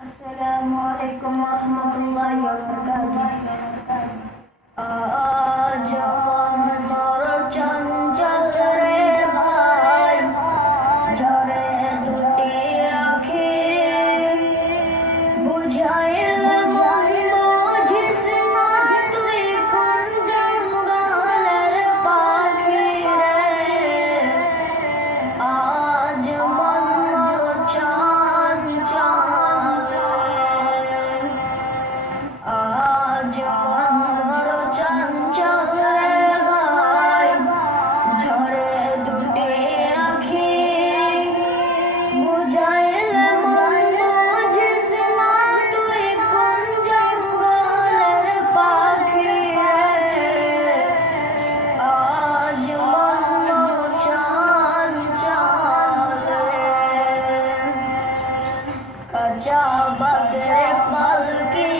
আসসালামু আলাইকুম ওয়া রাহমাতুল্লাহি ওয়া বারাকাতুহু। আজ মন চঞ্চল রে ভাই, ঝরে দুটি আঁখি, বুঝাইল মন বুঝিস না তুই কোন জঙ্গলের পাখি রে। আজ মন চঞ্চল রে, আজ মন চঞ্চল রে ভাই, ঝরে দুটি আঁখি, বুঝাইল মন বুঝিস না তুই কোন জঙ্গলের পাখি রে। আজ মন চঞ্চল রে, কাঁচা বাঁশের পালকি